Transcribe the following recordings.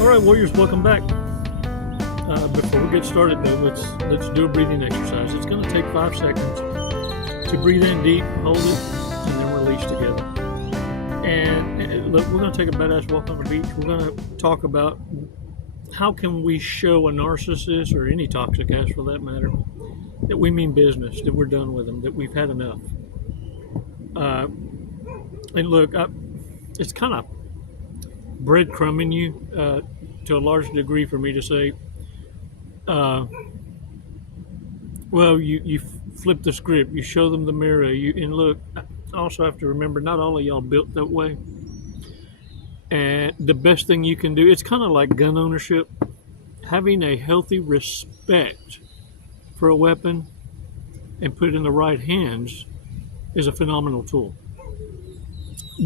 All right, warriors, welcome back. Before we get started, though, let's do a breathing exercise. It's going to take 5 seconds to breathe in deep, hold it, and then release together. And look, we're going to take a badass walk on the beach. We're going to talk about how can we show a narcissist, or any toxic ass for that matter, that we mean business, that we're done with them, that we've had enough. And look, it's kind of breadcrumbing you to a large degree for me to say, well, you flip the script, you show them the mirror, and look, I also have to remember, not all of y'all built that way. And the best thing you can do, it's kind of like gun ownership. Having a healthy respect for a weapon and put it in the right hands is a phenomenal tool.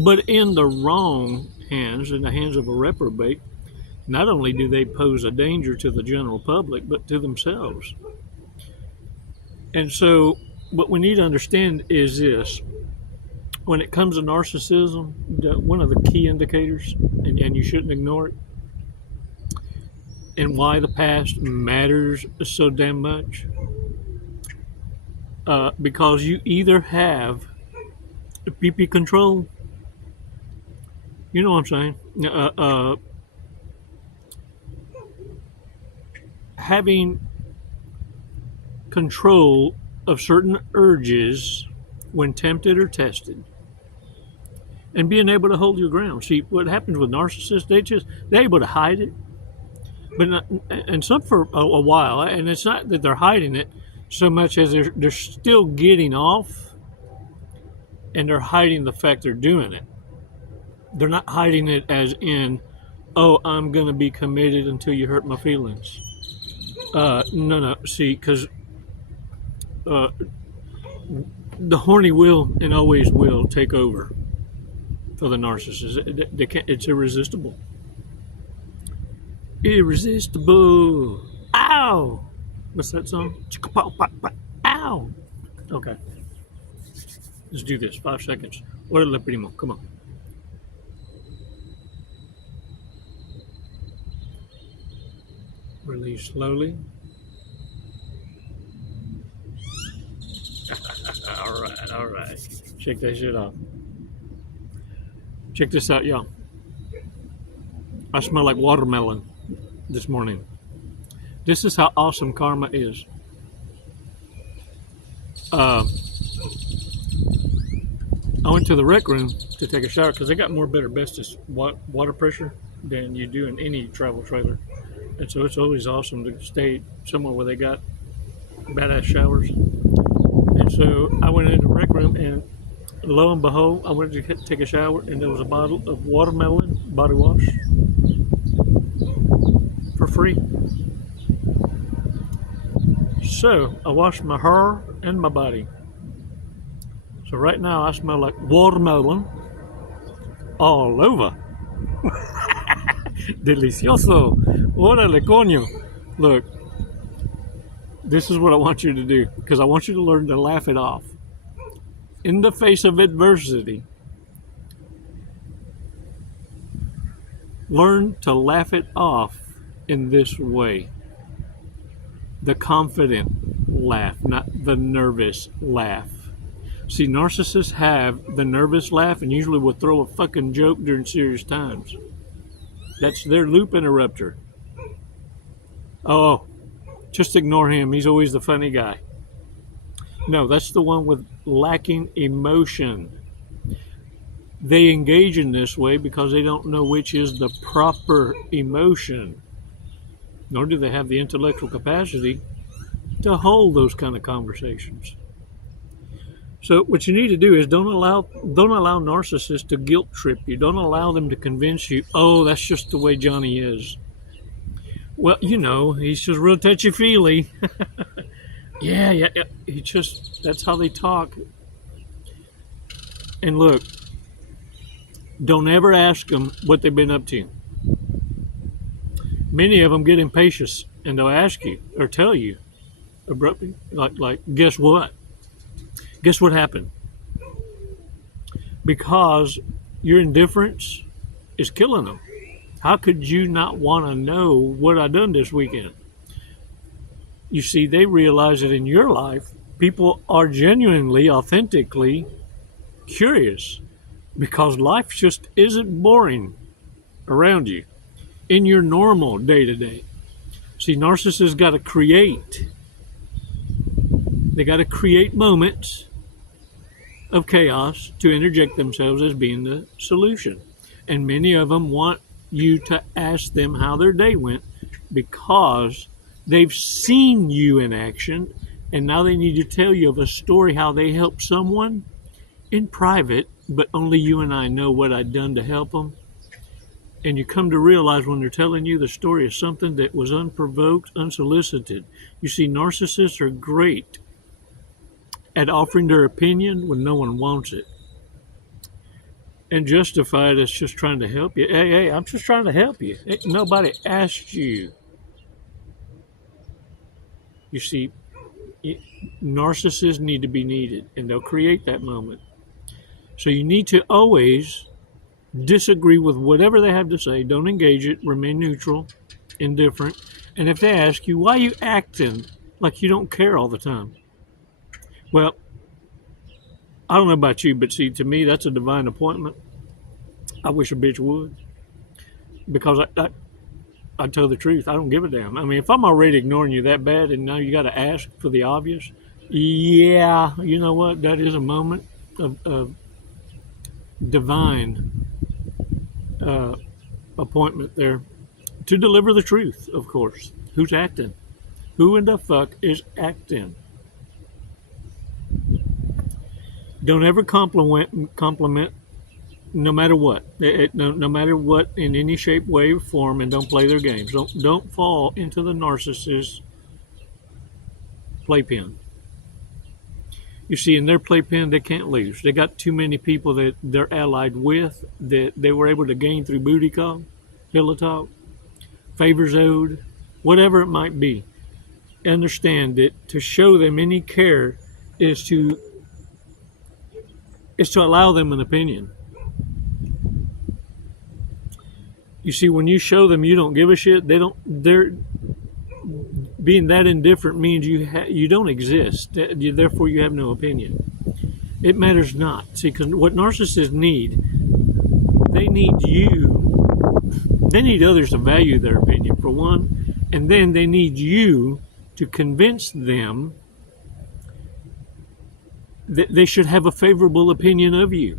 But in the wrong hands, in the hands of a reprobate, not only do they pose a danger to the general public, but to themselves. And so what we need to understand is this. When it comes to narcissism, one of the key indicators, and you shouldn't ignore it, and why the past matters so damn much, because you either have PP control, you know what I'm saying, having control of certain urges when tempted or tested, and being able to hold your ground. See, what happens with narcissists, they're able to hide it, but not, and some for a while, and it's not that they're hiding it so much as they're still getting off, and they're hiding the fact they're doing it. They're not hiding it as in, oh, I'm going to be committed until you hurt my feelings. No, see, because the horny will and always will take over for the narcissist. They can't, it's irresistible. Irresistible. Ow! What's that song? Ow! Okay. Let's do this. 5 seconds. Órale, primo. Come on. Release slowly. All right. Shake that shit off. Check this out, y'all. I smell like watermelon this morning. This is how awesome karma is. I went to the rec room to take a shower because they got more better bestest water pressure than you do in any travel trailer. And so it's always awesome to stay somewhere where they got badass showers. And so I went into the rec room, and lo and behold, I went to take a shower, and there was a bottle of watermelon body wash for free. So I washed my hair and my body. So right now I smell like watermelon all over. Delicioso. Órale, coño. Look, this is what I want you to do, because I want you to learn to laugh it off. In the face of adversity, learn to laugh it off in this way. The confident laugh, not the nervous laugh. See, narcissists have the nervous laugh and usually will throw a fucking joke during serious times. That's their loop interrupter. Oh, just ignore him. He's always the funny guy. No, that's the one with lacking emotion. They engage in this way because they don't know which is the proper emotion, nor do they have the intellectual capacity to hold those kind of conversations. So what you need to do is don't allow narcissists to guilt trip you. Don't allow them to convince you, oh, that's just the way Johnny is. Well, you know, he's just real touchy-feely. Yeah. That's how they talk. And look, don't ever ask them what they've been up to. Many of them get impatient, and they'll ask you or tell you abruptly, like, guess what? Guess what happened? Because your indifference is killing them. How could you not want to know what I done this weekend? You see, they realize that in your life, people are genuinely, authentically curious because life just isn't boring around you in your normal day to day. See, narcissists got to create. They got to create moments of chaos to interject themselves as being the solution. And many of them want you to ask them how their day went because they've seen you in action, and now they need to tell you of a story how they helped someone in private, but only you and I know what I'd done to help them. And you come to realize when they're telling you the story of something that was unprovoked, unsolicited. You see, narcissists are great at offering their opinion when no one wants it. And justify it as just trying to help you. Hey, I'm just trying to help you. Nobody asked you. You see, narcissists need to be needed, and they'll create that moment. So you need to always disagree with whatever they have to say. Don't engage it. Remain neutral, indifferent. And if they ask you, why are you acting like you don't care all the time? Well, I don't know about you, but see, to me, that's a divine appointment. I wish a bitch would. Because I tell the truth, I don't give a damn. I mean, if I'm already ignoring you that bad and now you got to ask for the obvious, yeah, you know what? That is a moment of divine appointment there to deliver the truth, of course. Who's acting? Who in the fuck is acting? Don't ever compliment no matter what. No matter what, in any shape, way, or form, and don't play their games. Don't fall into the narcissist playpen. You see, in their playpen, they can't lose. They got too many people that they're allied with that they were able to gain through booty call, pillow talk, favors owed, whatever it might be. Understand that to show them any care is to allow them an opinion. You see, when you show them you don't give a shit, they're being that indifferent means you don't exist. Therefore, you have no opinion. It matters not. See, because what narcissists need, they need you. They need others to value their opinion, for one, and then they need you to convince them that they should have a favorable opinion of you.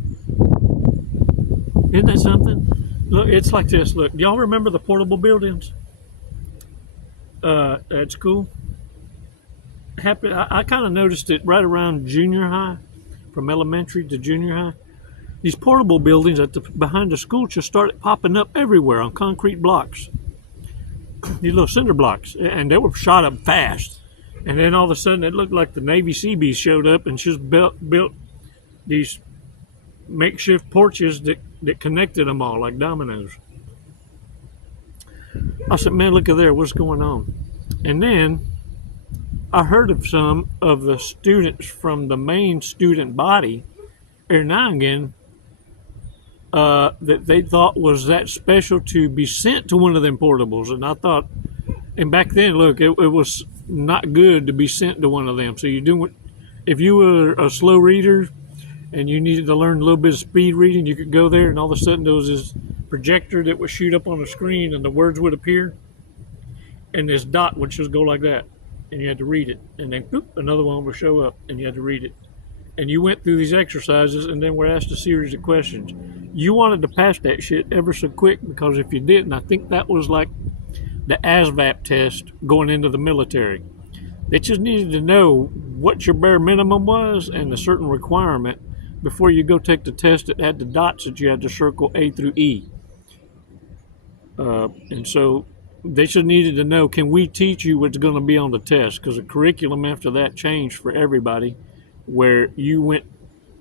Isn't that something? Look, it's like this. Look, do y'all remember the portable buildings at school? I kind of noticed it right around junior high, from elementary to junior high. These portable buildings behind the school just started popping up everywhere on concrete blocks. These little cinder blocks, and they were shot up fast. And then all of a sudden, it looked like the Navy Seabees showed up and just built these makeshift porches that connected them all like dominoes. I said, man, look at there, what's going on? And then I heard of some of the students from the main student body every now and again that they thought was that special to be sent to one of them portables. And I thought, and back then, look, it was not good to be sent to one of them. So if you were a slow reader and you needed to learn a little bit of speed reading, you could go there, and all of a sudden there was this projector that would shoot up on the screen and the words would appear, and this dot would just go like that, and you had to read it, and then boop, another one would show up and you had to read it. And you went through these exercises and then were asked a series of questions. You wanted to pass that shit ever so quick, because if you didn't, I think that was like the ASVAB test going into the military. They just needed to know what your bare minimum was and a certain requirement before you go take the test that had the dots that you had to circle A through E. And so they just needed to know, can we teach you what's going to be on the test? Because the curriculum after that changed for everybody, where you went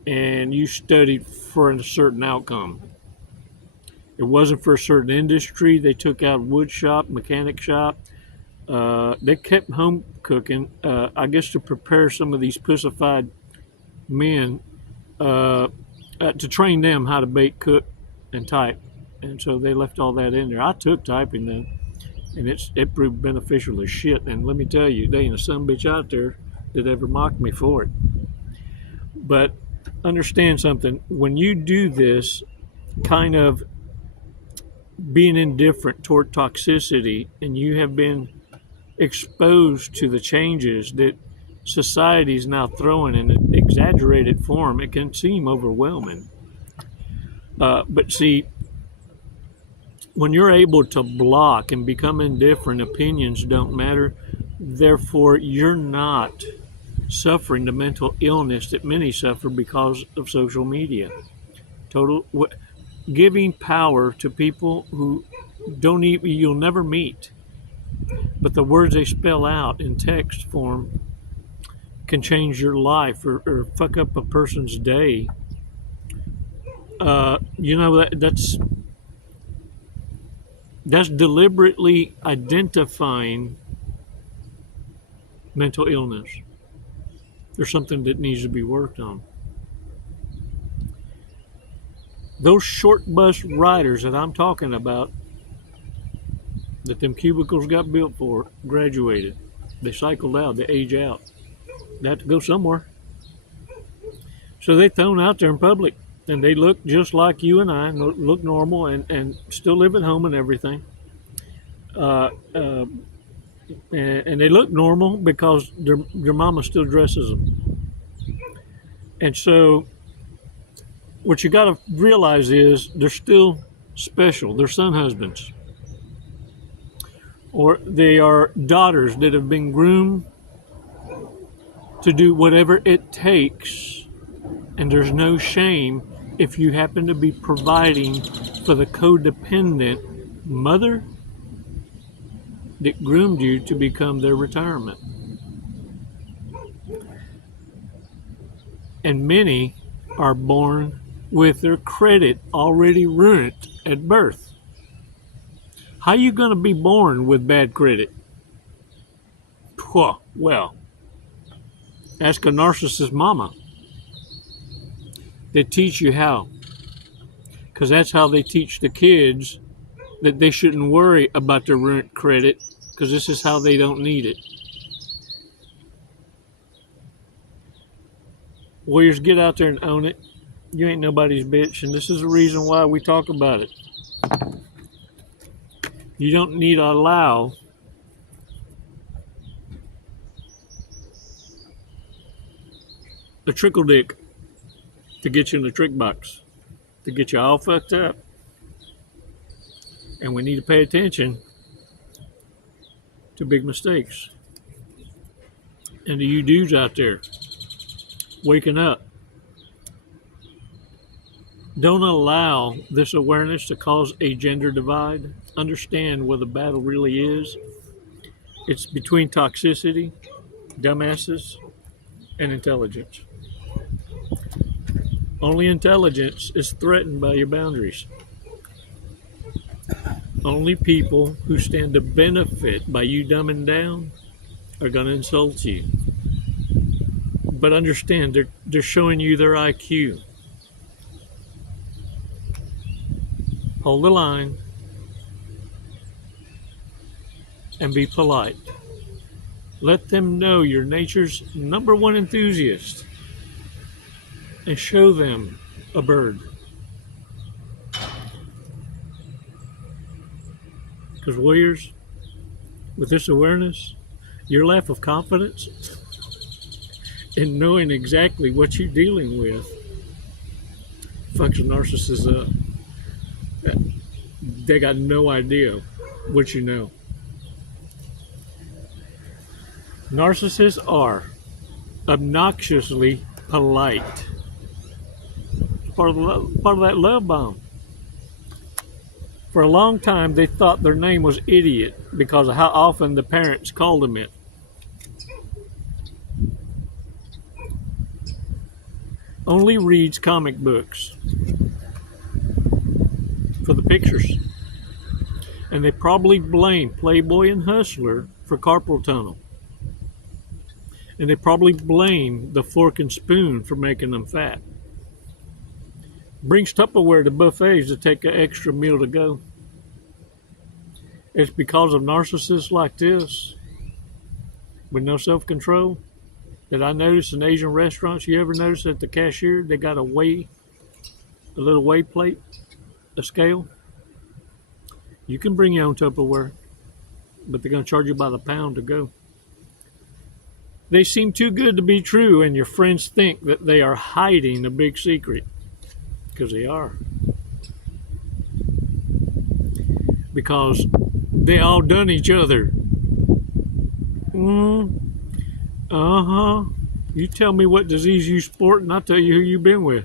and you studied for a certain outcome. It wasn't for a certain industry. They took out wood shop, mechanic shop. They kept home cooking, I guess to prepare some of these pussified men to train them how to bake, cook, and type. and so they left all that in there. I took typing then, and it proved beneficial as shit. And let me tell you, there ain't a sumbitch out there that ever mocked me for it. But understand something: when you do this kind of being indifferent toward toxicity, and you have been exposed to the changes that society is now throwing in an exaggerated form, it can seem overwhelming. But see, when you're able to block and become indifferent, opinions don't matter. Therefore, you're not suffering the mental illness that many suffer because of social media. Giving power to people who you'll never meet, but the words they spell out in text form can change your life or fuck up a person's day. That's deliberately identifying mental illness. There's something that needs to be worked on. Those short bus riders that I'm talking about, that them cubicles got built for, graduated. They cycled out, they age out. They have to go somewhere. So they're thrown out there in public, and they look just like you and I, look normal, and still live at home and everything. And they look normal because their mama still dresses them. And so what you got to realize is they're still special. They're son husbands. Or they are daughters that have been groomed to do whatever it takes. And there's no shame if you happen to be providing for the codependent mother that groomed you to become their retirement. And many are born with their credit already ruined at birth. How are you going to be born with bad credit? Well, ask a narcissist mama. They teach you how. Because that's how they teach the kids that they shouldn't worry about their ruined credit, because this is how they don't need it. Warriors, get out there and own it. You ain't nobody's bitch, and this is the reason why we talk about it. You don't need to allow a trickle dick to get you in the trick box, to get you all fucked up. And we need to pay attention to big mistakes. And to you dudes out there, waking up. Don't allow this awareness to cause a gender divide. Understand where the battle really is. It's between toxicity, dumbasses, and intelligence. Only intelligence is threatened by your boundaries. Only people who stand to benefit by you dumbing down are going to insult you. But understand, they're showing you their IQ. Hold the line and be polite. Let them know you're nature's number one enthusiast, and show them a bird. Because warriors, with this awareness, your lack of confidence in knowing exactly what you're dealing with fucks a narcissist up. They got no idea what you know. Narcissists are obnoxiously polite. Part of that love bomb. For a long time, they thought their name was idiot because of how often the parents called them it. Only reads comic books for the pictures. And they probably blame Playboy and Hustler for carpal tunnel. And they probably blame the fork and spoon for making them fat. brings Tupperware to buffets to take an extra meal to go. It's because of narcissists like this with no self-control that I notice in Asian restaurants. You ever notice at the cashier they got a little weigh plate, a scale? You can bring your own Tupperware, but they're going to charge you by the pound to go. They seem too good to be true, and your friends think that they are hiding a big secret, because they are. Because they all done each other. You tell me what disease you sport, and I'll tell you who you've been with.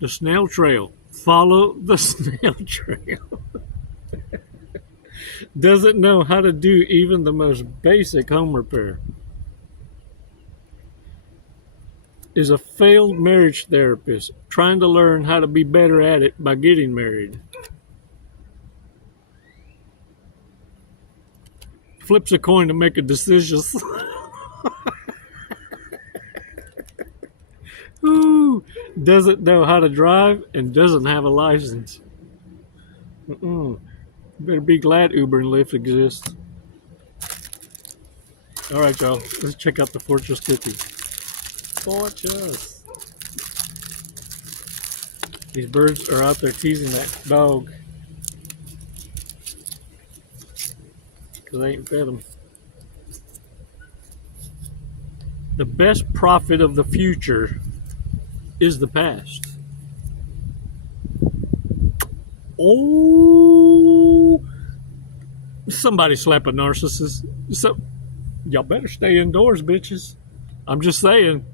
The snail trail. Follow the snail trail. Doesn't know how to do even the most basic home repair. Is a failed marriage therapist trying to learn how to be better at it by getting married. Flips a coin to make a decision. Ooh, doesn't know how to drive and doesn't have a license. Better be glad Uber and Lyft exist. All right, y'all. Let's check out the Fortress 50. Fortress. These birds are out there teasing that dog because they ain't fed them. The best prophet of the future is the past. Oh, somebody slap a narcissist. So, y'all better stay indoors, bitches. I'm just saying.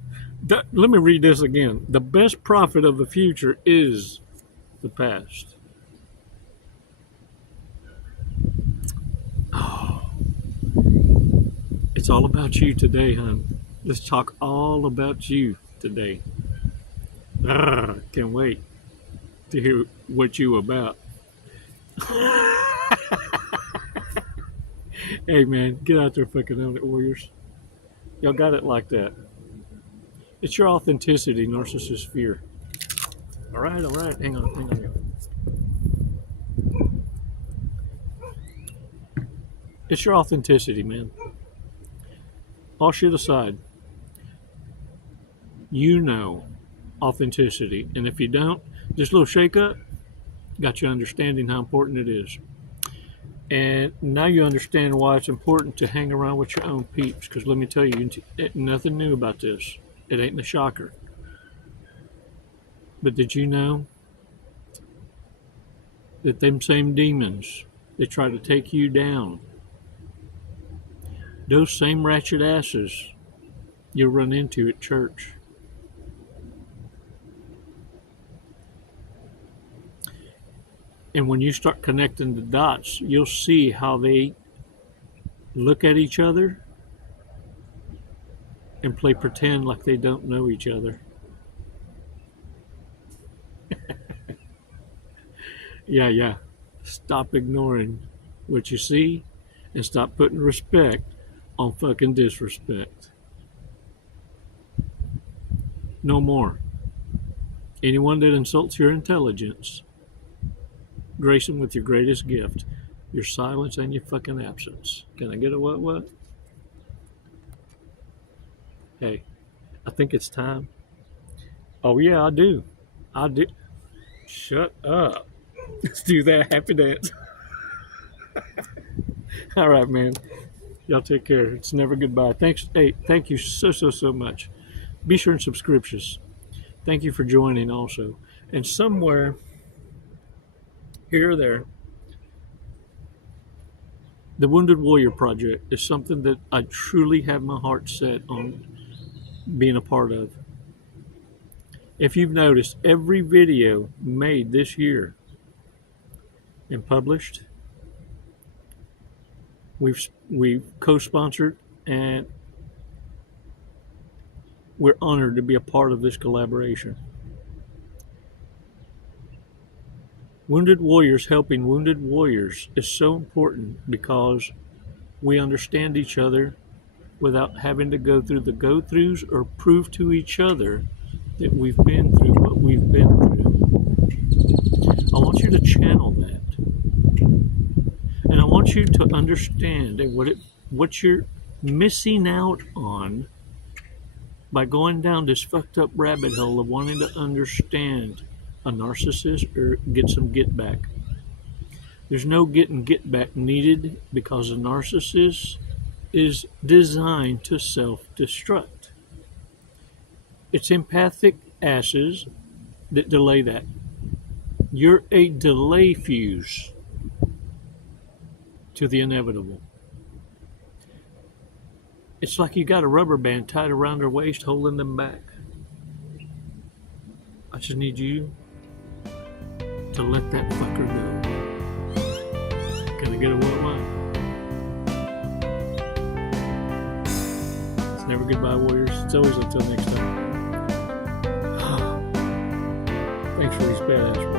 Let me read this again. The best prophet of the future is the past. Oh, it's all about you today, hon. Let's talk all about you today. Can't wait to hear what you about. Hey man, get out there, fucking own it, warriors. Y'all got it like that. It's your authenticity, narcissist fear. All right. Hang on. It's your authenticity, man. All shit aside, you know authenticity, and if you don't, this little shake up got you understanding how important it is. And now you understand why it's important to hang around with your own peeps, because let me tell you, nothing new about this. It ain't a shocker. But did you know that them same demons that try to take you down, those same ratchet asses you'll run into at church? And when you start connecting the dots, you'll see how they look at each other and play pretend like they don't know each other. Yeah. Stop ignoring what you see and stop putting respect on fucking disrespect. No more. Anyone that insults your intelligence, grace them with your greatest gift, your silence and your fucking absence. Can I get a what? Hey, I think it's time. Oh yeah, I do. Shut up. Let's do that happy dance. All right, man. Y'all take care. It's never goodbye. Thanks. Hey, thank you so much. Be sure and subscribe. Thank you for joining also. And somewhere here or there, the Wounded Warrior Project is something that I truly have my heart set on being a part of. If you've noticed, every video made this year and published, we've co-sponsored, and we're honored to be a part of this collaboration. Wounded Warriors helping Wounded Warriors is so important because we understand each other without having to go through the go-throughs or prove to each other that we've been through what we've been through. I want you to channel that. And I want you to understand what you're missing out on by going down this fucked up rabbit hole of wanting to understand a narcissist or get some get back. There's no get back needed because a narcissist is designed to self-destruct. It's empathic asses that delay that. You're a delay fuse to the inevitable. It's like you got a rubber band tied around their waist holding them back. I just need you to let that fucker go. Can I get a what one? It's never goodbye, warriors. It's always until next time. Thanks for these badass